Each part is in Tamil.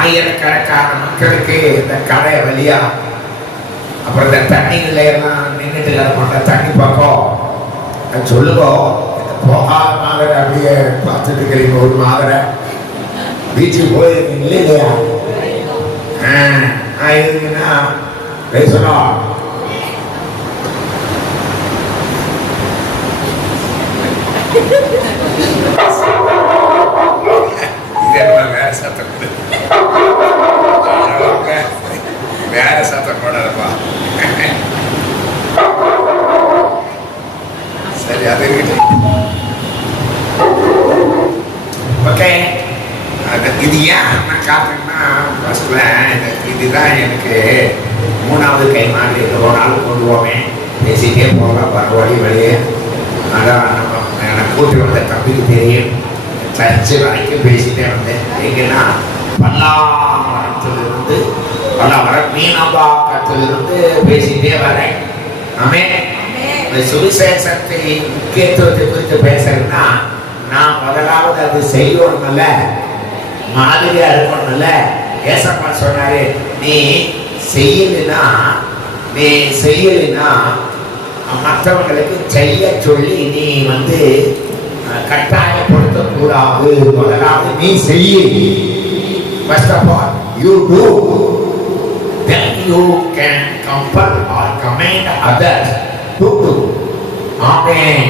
ஆயிரக்கணக்கான மக்களுக்கு இந்த கடை வழியா அப்புறம் இந்த தண்ணிகள் எல்லாம் நின்றுட்டு கிடப்பாங்க. தண்ணி பக்கம் சொல்லுவோம் போகாத மாதிரி அப்படியே பார்த்துட்டு இருக்கிறீங்க. ஒரு மாதிரி பீச்சுக்கு போயிருக்கீங்களே இல்லையா? இருக்குன்னா பேசணும். வேற சத்தம் வேற சத்தம் போடாதப்பா. சரி, அது ஓகே. இது ஏன் நான் காட்டுறேன்னா, ஃபர்ஸ்ட்ல இதுதான் எனக்கு மூணாவது கை மாதிரி. ஒரு நாள் கொண்டு போவேன், பேசிட்டே போகலாம், வர வழி வழியே. அதான் எனக்கு கூட்டி வந்த தம்பிக்கு தெரியும். சர்ச்சு வரைக்கும் பேசிட்டே வந்தேன். எங்கன்னா பல்லாமரத்திலிருந்து மீனம்பாக்கத்திலிருந்து பேசிட்டே வரேன். ஆமே. இந்த சுவிசேஷத்தை முக்கியத்துவத்தை குறித்து பேசுறேன்னா, நான் முதலாவது அது செய்யணும்ல, மாதிரியா இருக்கணும்ல. ஏசப்பா சொன்னாரு, நீ செய்யலைன்னா மற்றவங்களுக்கு செய்ய சொல்லி நீ கட்டாயப்படுத்த கூடாது. முதலாவது நீ செய்ய. First of all, you do. Then you can compel or command others to do. Amen.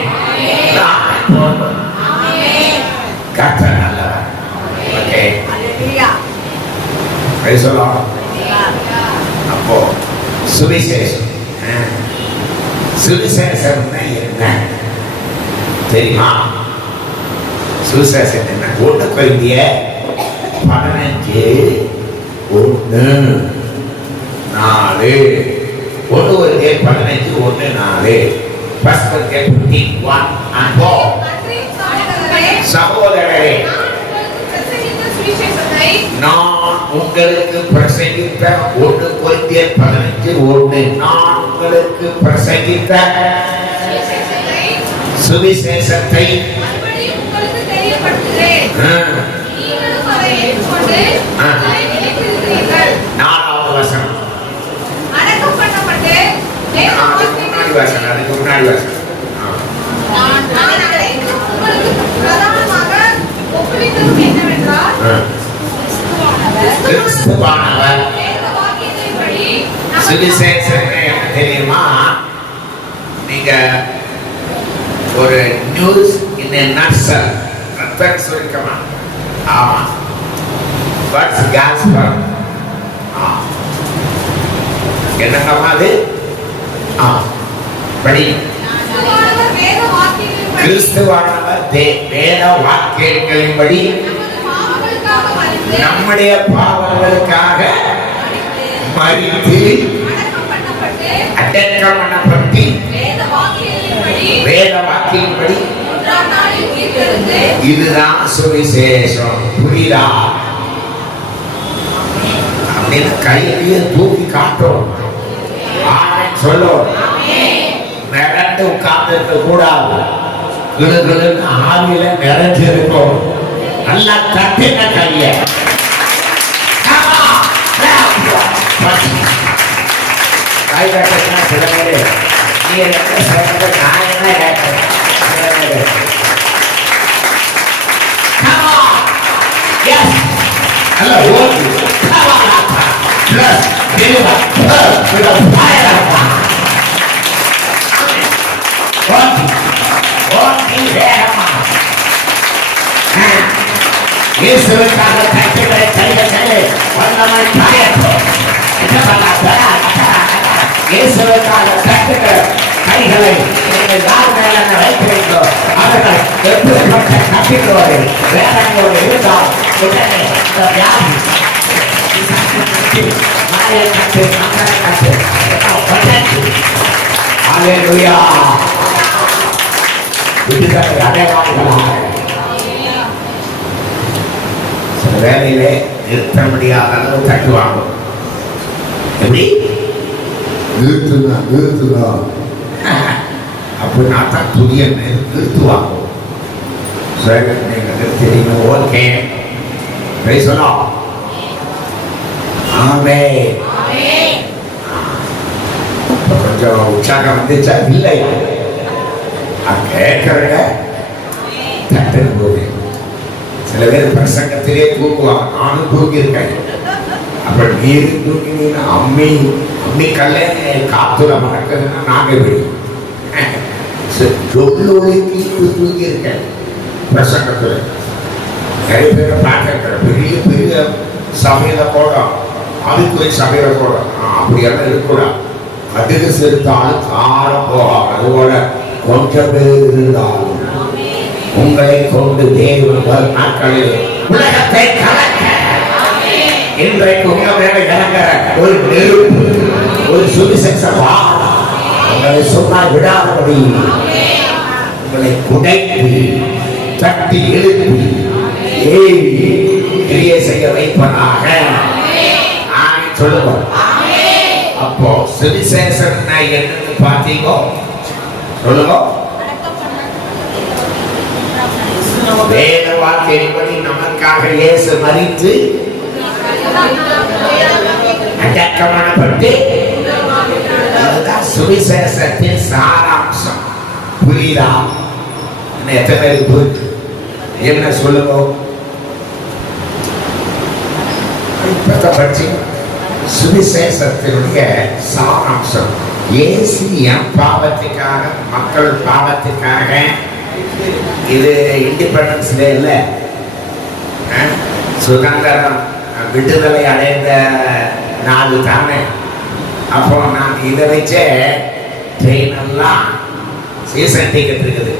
கர்த்தர் நல்லவர். ஓகே. Praise the Lord. அப்போ சுவிசேஷம் என்ன தெரியுமா? சுவிசேஷம் என்ன? 1 Corinthians 15:1-4. 1 Corinthians 15:1-4. First Corinthians 15:1-4. சகோதரரே, நான் உங்களுக்கு பிரசங்கித்த 1 Corinthians 15:1 நான் உங்களுக்கு பிரசங்கித்த சுவிசேஷத்தை உங்களுக்கு தெரியப்படுத்துகிறேன். நீங்களும் அதை ஏற்றுக்கொண்டு அதை நிலைத்திருக்கிறீர்கள். 4வது வசனம். அடக்கம் பண்ணப்பட்டு அதுக்கு முன்னாடி வசனம். நான் உங்களுக்கு பிரதானமாக ஒப்புவித்தது என்னவென்றால், கிறிஸ்துவானவர் சுவிசேஷம் தெரியுமா? நீங்க ஒரு நியூஸ் இன் நட்சல் ரத்தம் சுருக்கமா. ஆமா, வாட்ஸ் காஸ்பல்? என்னங்க அது? படி. கிறிஸ்துவானவர் வேத வாக்கியங்களின்படி நம்முடைய பாவங்களுக்காக மரித்து அடக்கம் பண்ணப்பட்டு வேத வாக்கியங்களின்படி இதுதான் சுவிசேஷம். புரியுதா? அப்படின்னு கையிலேயே தூக்கி காட்டும். சொல்லும். மிரண்டு உட்கார்ந்து இருக்க கூடாது. கிடுகிடுன்னு ஆவியில நிறைஞ்சு இருக்கும். நல்லா தட்டின கைய சில பேரு நீ நான் என்ன கேட்கிறேன். இயேசுவுக்காக கட்டுகளை கைகளை வல்லமை பாயட்டும். இயேசுவுக்காக கட்டுகள் கைகளை நீங்கள் யார் மேல வைக்கிறீர்களோ அவர்கள் எப்படிப்பட்ட கட்டிகளோடு வேதனையோடு இருந்தால் உடனே இந்த வியாதி மாயை கட்டு மங்கள கட்டு அல்லேலூயா விடுதலை அடைவார்களாக. சில வேலையிலே நிறுத்த முடியாத அளவு தட்டுவாங்க. எப்படி நிறுத்துனா அப்படின்னா தான் துணியை நிறுத்துவாங்க. தெரியுமா? ஓகே, சொல்லலாம். ஆமென். கொஞ்சம் உற்சாகம் வந்துச்சா? இல்லை, கேட்கறங்க தட்டும் போது சில பேர் பிரசங்கத்திலே தூங்குவாங்க. நானும் தூங்கியிருக்கேன். அப்புறம் நீர் தூங்கினீங்கன்னா அம்மி கல்லே காத்துல மறக்குதுன்னா நாங்க விடும் சொல்லி தூங்கியிருக்கேன் பிரசங்கத்துல. நிறைய பேரை பார்த்திருக்கிறேன். பெரிய பெரிய சபையில போடும், அதுக்குரிய சபையில போடும். அப்படியெல்லாம் இருக்கக்கூடாது. கடுகு சிறுத்தாலும் காரம் போகாது. அதுபோல கொஞ்சம் பேர் இருந்தாலும் உங்களை கொண்டு தேவன் நாட்களில் உலகத்தை கலக்க இன்றைக்கு உங்க மேல இறங்குற ஒரு நெருப்பு, ஒரு சுவிசேஷ வாரம் உங்களை சொன்னா விடாதபடி உங்களை குடைத்து தட்டி எழுப்பி ஏவி கிரியை செய்ய வைப்பதாக சொல்லுவோம். அப்போ சுவிசேஷம் என்னன்னு பார்த்தீங்கோ சொல்லுங்க. வேத வார்த்தையின்படி நமக்காக இயேசு மரித்து அடக்கமானப்பட்டு, அதுதான் சுவிசேஷத்தின் சாராம்சம். புரியுதா? எத்தனை பேருக்கு புரியுது? என்ன சொல்லுங்க. பற்றி சுவிசேஷத்தினுடைய சாராம்சம் இயேசு என் பாவத்துக்காக, மக்கள் பாவத்துக்காக. இது இண்டிபெண்டன்ஸ் டே இல்லை, சுதந்திரம் விடுதலை அடைந்த நாள் தானே. அப்போ நான் இதை வச்சே ட்ரெயின் எல்லாம் சீசன் டிக்கெட் இருக்குது.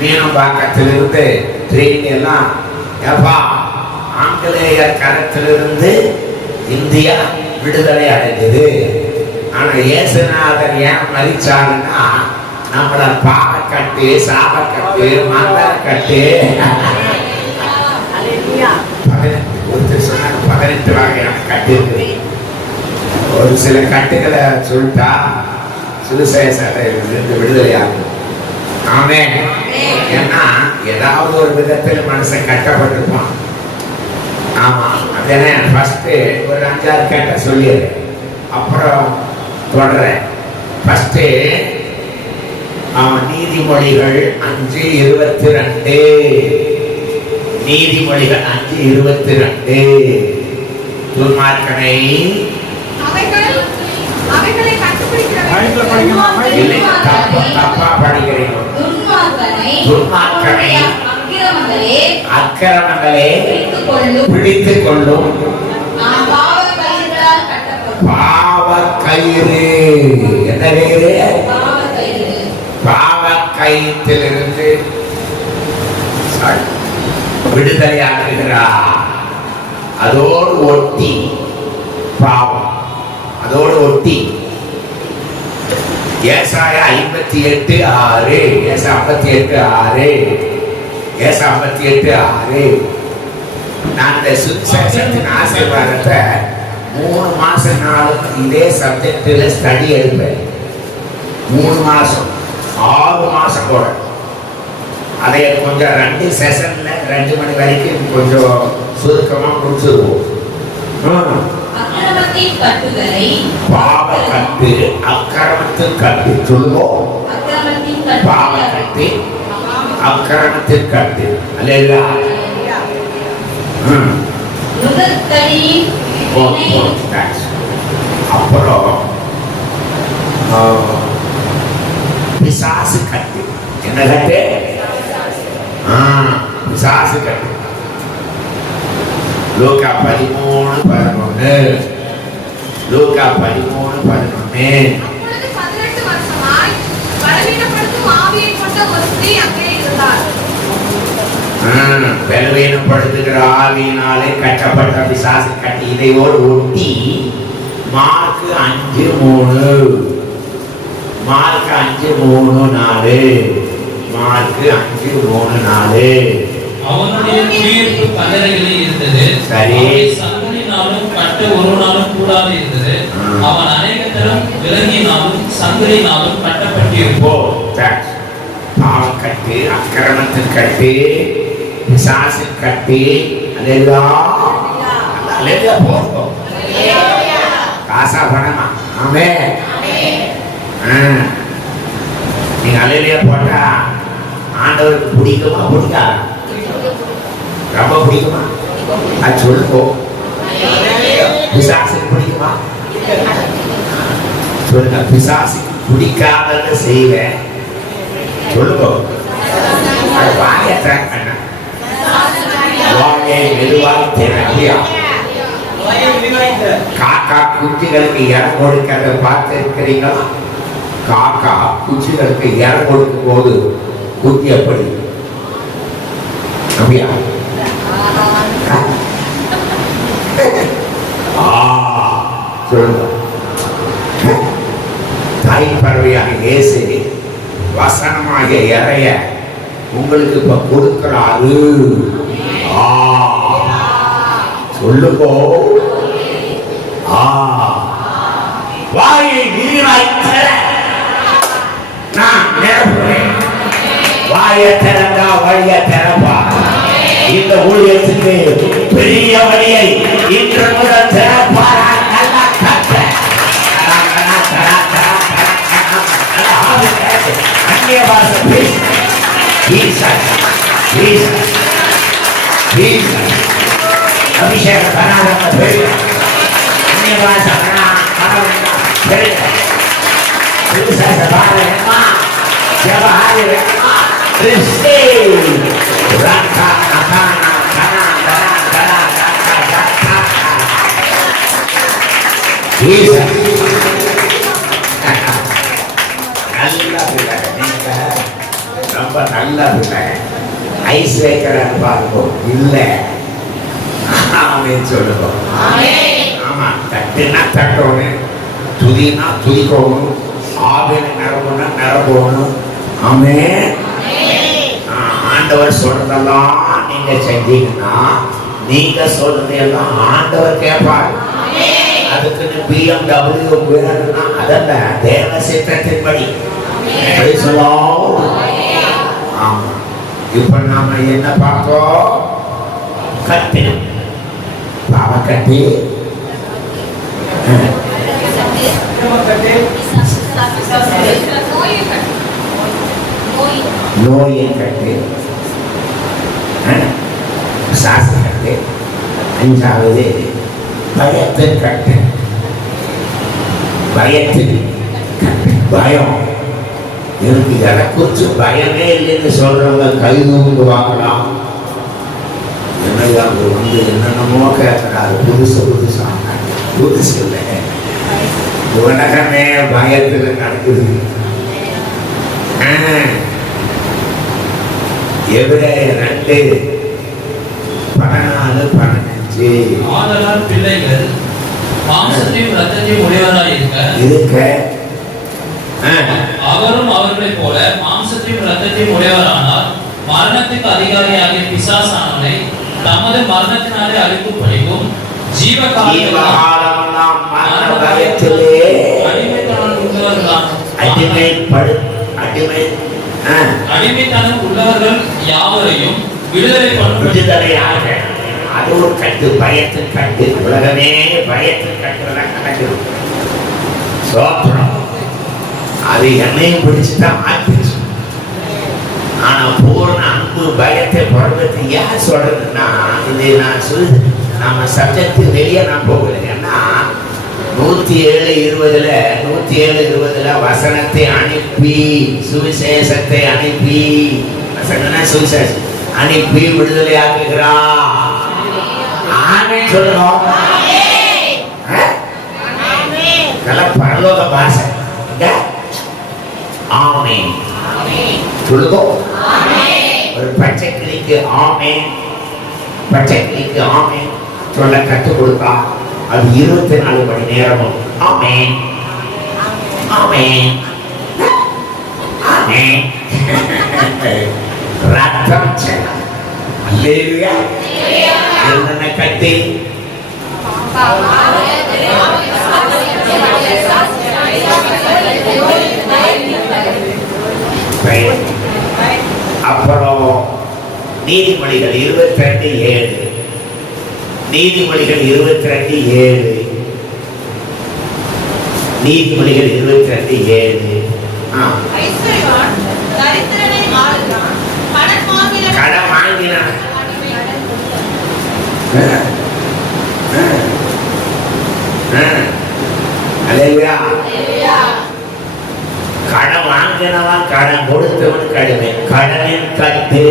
மீனம்பாக்கத்திலிருந்து ட்ரெயின் எல்லாம் எப்பா ஆங்கிலேயர் கரத்திலிருந்து இந்தியா விடுதலை அடைந்தது. ஆனா இயேசுநாதர் ஏன் மரிச்சாருன்னா நம்மள பாவக்கட்டு, சாபக்கட்டு, மந்தரக்கட்டு, 18 வகையான கட்டு இருக்குது. ஒரு சில கட்டுகளை சொல்லிட்டா சுவிசேஷத்திலிருந்து விடுதலையாகும். ஆமென். ஏன்னா ஏதாவது ஒரு விதத்தில் மனுஷன் கட்டப்பட்டிருப்பான். ஆமா, அதே ஃபர்ஸ்ட் ஒரு 5-6 கேட்ட சொல்லிடுறேன், அப்புறம் தொடர்றேன். ஃபர்ஸ்ட் நீதிமொழிகள் 5:22. நீதிமொழிகள் 5:22. துன்மார்க்கனை தப்பா படிக்கிறீங்க. துன்மார்க்கனை அக்கிரமங்களே பிடித்துக் கொள்ளும் பாவ கயிறு. என்ன கயிறு? பாவ கயிற்றிலிருந்து விடுதலையாக்குகிறார். அதோடு ஒட்டி பாவம், அதோடு ஒட்டி ஏசாயா 58:6. ஏசாயா 58:6. ஏசாயா 58:6. நான் இந்த சுவிசேஷத்தின் ஆசீர்வாதத்தை 3 மாசம் நாளும் இதே சப்ஜெக்டில் ஸ்டடி எடுப்பேன். 3 மாசம் 6 மாசம் கூட. அதை கொஞ்சம் 2 செஷன்ல 2 மணி வரைக்கும் கொஞ்சம் சுருக்கமா முடிச்சிருவோம். பாவ கட்டு, அக்கிரமத்தின் கட்டு சொல்லுவோம். பாவ கட்டு, அக்கிரமத்தின் கட்டு. அல்லேலூயா. அப்புறம் பிசாசு கட்டு. என்ன கட்டு? பிசாசு கட்டு. லூக்கா 13:11. லூக்கா 13:11. பலவீனப்படுத்துகிற ஆவியினாலே கட்டப்பட்ட பிசாசு கட்டி. இதையோடு ஒட்டி மார்க் 5:3. மார்க் 5:3-4. மார்க் 5:3-4. அவனுடைய தீர்ப்பு கல்லறைகளில் இருந்தது. சரி. சங்கிலினாலும் கட்ட ஒருவனாலும் கூடாது இருந்தது. அவன் அநேகத்தரம் விலங்கினாலும் சங்கிலினாலும் கட்டப்பட்டிருப்போம். பாவம் கட்டு, அக்கிரமத்தின் கட்டு, பிசாசின் கட்டு. அதெல்லாம் அல்லேலூயா போடுவோம். காசா பணமா? ஆமென். நீங்க அல்லேலூயா போட்டா ஆண்டவருக்கு பிடிக்குமா பிடிக்காதா? ரொம்ப பிடிக்குமா? அது சொல்லுவோம். பிசாசுக்கு பிடிக்குமா? சொல்லுங்க. பிசாசுக்கு பிடிக்காதன்னு செய்வேன் சொல்லுவோம். வாயை ட்ராக் பண்ண வாயை மெதுவாக தெரியா. காக்கா குச்சிகளுக்கு இடம் கொடுக்கிறத பார்த்து இருக்கிறீங்களா? காக்கா குச்சிகளுக்கு இடம் கொடுக்கும் போது குச்சி எப்படி அப்படியா? சொல்லுங்க. தாய் பறவையாக இயேசு வசனமாக இறைய உங்களுக்கு இப்ப கொடுக்கிறாரு. சொல்லுங்க. வாயை நீராய் தர நான் நிரப்புறேன். வாயை திறந்தா வழிய திறப்பா. இந்த ஊழியத்துக்கு பெரிய வழியை இன்று முதல் திறப்பாரா? நல்லா கற்ற அந்நிய பாஷை அபிஷேக பணாத பெரிய அந்நிய பாஷை ரொம்ப நல்ல பிள்ளை. ஐஸ் வைக்கிறான்னு பார்ப்போம். இல்லை சொல்லுவோம். ஆமா, தட்டுனா தட்டணும், துதினா துதிக்கணும், ஆவின நிரம்புனா நிரம்பணும். ஆமே. ஆண்டவர் சொல்றதெல்லாம் நீங்க செஞ்சீங்கன்னா நீங்க சொல்றதெல்லாம் ஆண்டவர் கேட்பார். அதுக்குன்னு BMW வேணும்னா அதல்ல, தேவ சித்தத்தின்படி சொல்லலாம். ஆமா. இப்ப நாம என்ன பார்த்தோம்? கட்டு பாவ கட்டி, நோயை கட்டு, சாச கட்டு, அஞ்சாவது பயத்தின் கட்டு. பயத்தின் கட்டு பயம் இருக்கு. எனக்குறிச்சு பயமே இல்லைன்னு சொல்றவங்க கை நோந்து வாங்கலாம். என்னையா வந்து என்னென்னமோ கேட்கிறாரு. புதுசா புதுசு இல்லை, உலகமே பயத்தில் நடக்குது. எபிரேயர் 2:14-15. ஆதலால் பிள்ளைகள் மாம்சத்தையும் இரத்தத்தையும் உடையவராய் இருக்க அவரும் அவர்களைப் போல மாம்சத்தையும் இரத்தத்தையும் உடையவரானால் மரணத்துக்கு அதிகாரியாகிய பிசாசானவனை தமது மரணத்தினாலே அழிக்கும்படிக்கும் ஜீவகாலமெல்லாம் மரண பயத்திலே அடிமைத்தனம் உள்ளவர்கள் யாவரையும் விடுதலையாக. அது ஒரு கட்டு, பயத்தின் கட்டு. உலகமே பயத்தின் கட்டுதான் நடக்குது. சோத்திரம். அது என்னையும் பிடிச்சுதான் மாற்றிச்சு. ஆனா பூர்ண அன்பு பயத்தை பிறகு ஏன் சொல்றதுன்னா, இது நான் சொல்லுது நம்ம சப்ஜெக்ட் வெளியே நான் போகல. ஏன்னா 107:20 வசனத்தை அனுப்பி சுவிசேஷத்தை அனுப்பி, வசனம்னா சுவிசேஷம் அனுப்பி விடுதலை ஆக்குகிறா. ஆமென் சொல்லுங்க. பரலோக பாஷை. ஆமென் சொல்லுங்க. ஒரு பச்சை கிளிக்கு ஆமென், பச்சை கிளிக்கு ஆமென் சொல்ல கற்றுக் கொடுத்தா அது 24 மணி நேரமும் ஆமென் ஆமென் ஆமென் ரத்தம் செல்லும். அல்லேலூயா. என்னென்ன கட்டி அப்புறம் நீதிமொழிகள் 22:7 நீதிமொழிகள் 22:7. நீதிமொழிகள் 22:7. ஐஸ்வர்யவான் தரித்திரனை ஆளுகிறான், கடன் வாங்கினான். கடன் வாங்கினவன் கடன் கொடுத்தவன் கடுமை. கடனின் கட்டு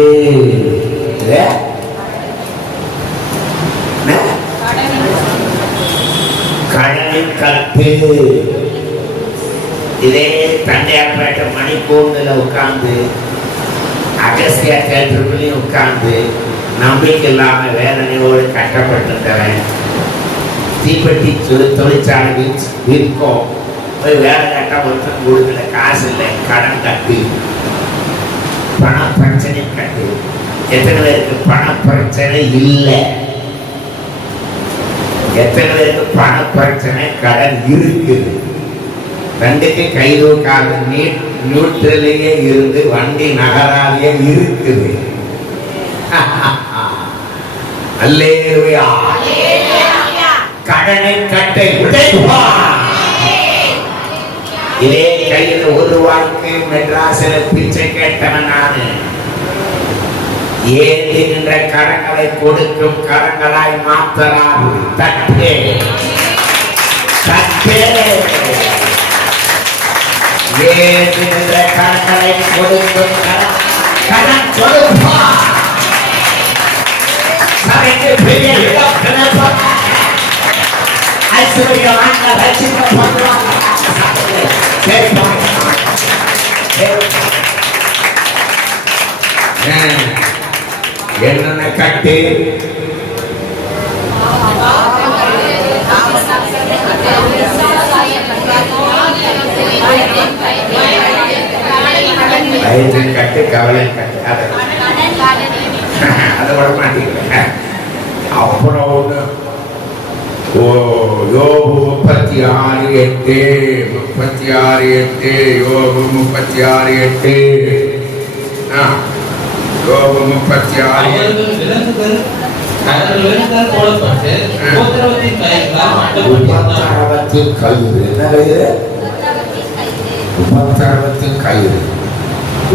கடனின் கட்டு. இதே தண்டையார்பேட்டை மணிக்கூண்டில் உட்கார்ந்து அகஸ்தியா தேட்டருக்குள்ளேயும் உட்கார்ந்து நம்பிக்கை இல்லாம வேதனையோடு கஷ்டப்பட்டிருந்தவன் தீப்பெட்டி தொழிற்சாலை விற்கும் போய் வேலை கட்ட ஒருத்தன் கொடுக்கல, காசு இல்லை, கடன் கட்டு, பண பிரச்சனை கட்டு. எத்தனை பேருக்கு பண பிரச்சனை இல்லை? எத்தனை பேருக்கு பண பிரச்சனை கடன் இருக்குது? ரெண்டுக்கு கை தூக்காது, நியூட்ரலையே இருந்து வண்டி நகராலே இருக்குது. அல்லேலூயா. கடனை கட்டை உடைப்பார். இதே கையில் ஒரு ரூபாய்க்கு மெட்ராஸில் பிச்சை கேட்டவன் நானு. ஏந்துகின்ற கரங்களை கொடுக்கும் கரங்களாய் மாத்தலாம். தட்டே தட்டே. ஏந்துகின்ற கரங்களை கொடுக்கும் கடன் கொடுப்பார். சபைக்கு பெரிய இடம் கிடைப்பார். ஐஸ்வர்யவான் ரட்சிக்கப்படுவார். என்னென்ன கட்டு? பயத்தின் கட்டு, கவலை கட்டு. அதை விட மாட்டீங்க. அப்புறம் ஒண்ணு யோபு 36:8. யோபு 36:8. யோபு 36. விலங்குகள் போடப்பட்டு உபத்திரவத்தின் கயிறுகளால் மாட்டப்பட்டிருந்தார்கள். உபத்திரவத்தின் கயிறு. என்ன கயிறு? உபத்திரவத்தின் கயிறு.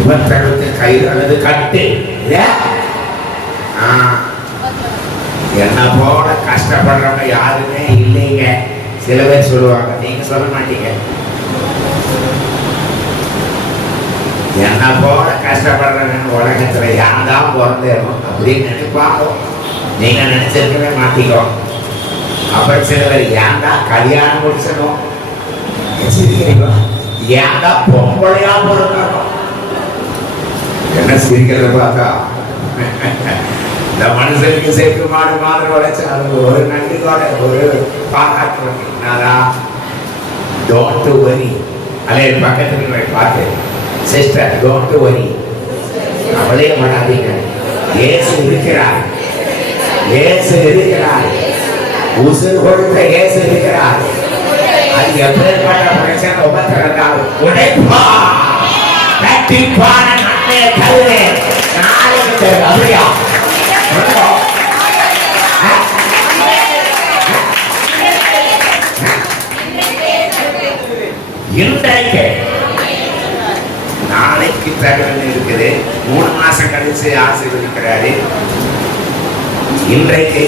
உபத்திரவத்தின் கயிறு அல்லது கட்டு. என்ன போல கஷ்டப்படுறவங்க யாருமே இல்லைங்க. சில பேர் சொல்லுவாங்க, நீங்க சொல்ல மாட்டீங்க. என்ன போல கஷ்டப்படுறவங்க உலகத்துல யார்தான் பிறந்தேனும் அப்படின்னு நினைப்பாங்க. நீங்க நினைச்சிருக்கவே மாட்டீங்க. அப்புறம் சில பேர் ஏன்டா கல்யாணம் முடிச்சணும், ஏன்டா பொம்பளையா பிறக்கணும். என்ன சிரிக்கிறத பார்த்தா இந்த மனுஷனுக்கு சேர்க்கு மாடு மாதிரி உழைச்சு அது ஒரு நன்றியோட ஒரு பாராட்டுறா. Don't worry. அல்ல பக்கத்துல போய் பார்த்து, சிஸ்டர் டோன்ட் வரி, அவளே பண்ணாதீங்க. இயேசு இருக்கிறார், இயேசு இருக்கிறார், உசுர் கொடுத்த இயேசு இருக்கிறார். அது எப்பேற்பட்ட பிரச்சனை உபத்திரத்தால் உடைப்பா கட்டிப்பான நன்மையை தருவேன். நாளைக்கு அப்படியா இன்றைக்கு நாளைக்கு தகவல் இருக்குது. 3 மாசம் கழிச்சு ஆசீர்வதிக்கிறாரு. இன்றைக்கு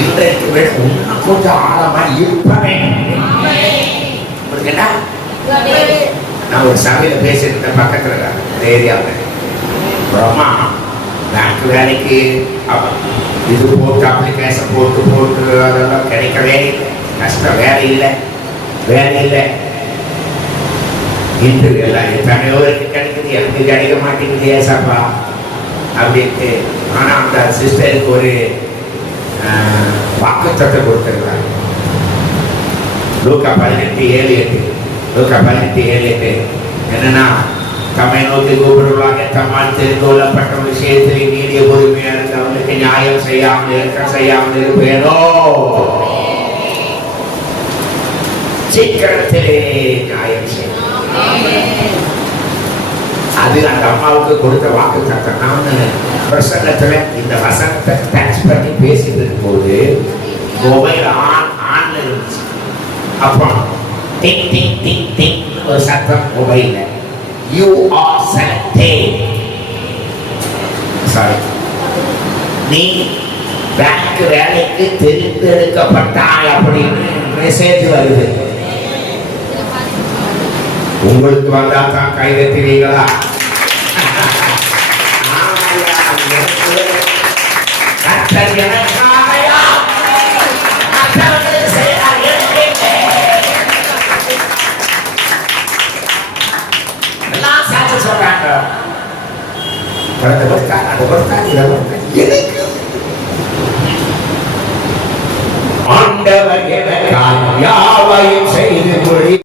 இன்றைக்கு விட இன்னும் கொஞ்சம் ஆழமா இருப்பவே. நான் ஒரு சபையில பேசிட்டு பக்கத்துல ஏரியாவில் அப்புறமா பேங்க் வேலைக்கு இது போட்டு அப்ளிகேஷன் போட்டு அதெல்லாம் கிடைக்கவே இல்லை. கஷ்டம். வேலை இல்லை, வேலை இல்லை. இன்டர்வியூ எல்லாம் எத்தனையோ பேருக்கு கிடைக்குது, எனக்கு கிடைக்க மாட்டேங்குது ஏசப்பா அப்படின்ட்டு. ஆனால் அந்த சிஸ்டருக்கு ஒரு வாக்குத்தத்தம் கொடுத்துருக்காங்க. லூக்கா 18:7. லூக்கா 18:7 என்னன்னா, தம்மை நோக்கி கூப்பிடுவாங்க, தம்மால் தெரிந்து கொள்ளப்பட்ட விஷயத்திலே நீடிய பொறுமையா இருந்தவனுக்கு நியாயம் செய்யாமல் இருப்பேனோ, சீக்கிரத்திலே நியாயம் செய்யும். அது அந்த அம்மாவுக்கு கொடுத்த வாக்கு தத்தம். நான் பிரசங்கத்துல இந்த வசனத்தை டச் பண்ணி பேசிட்டு இருக்கும்போது மொபைல் ஆன்ல இருந்துச்சு. அப்போ டிங் டிங் டிங் டிங் ஒரு சத்தம் மொபைல்ல. You are selected. சாரி, நீ பேங்க் வேலைக்கு தெரிந்தெடுக்கப்பட்டாய் அப்படின்னு மெசேஜ் வருது. உங்களுக்கு வந்தா தான் கைதட்டுவீங்களா? கர்த்தர் எனக்காகயா மற்றவர்களுக்கு செய்தார் எனக்கே. எல்லாம் சாட்சி சொல்றாங்க. அது வருத்தா, இதை வருத்தா, எனக்கு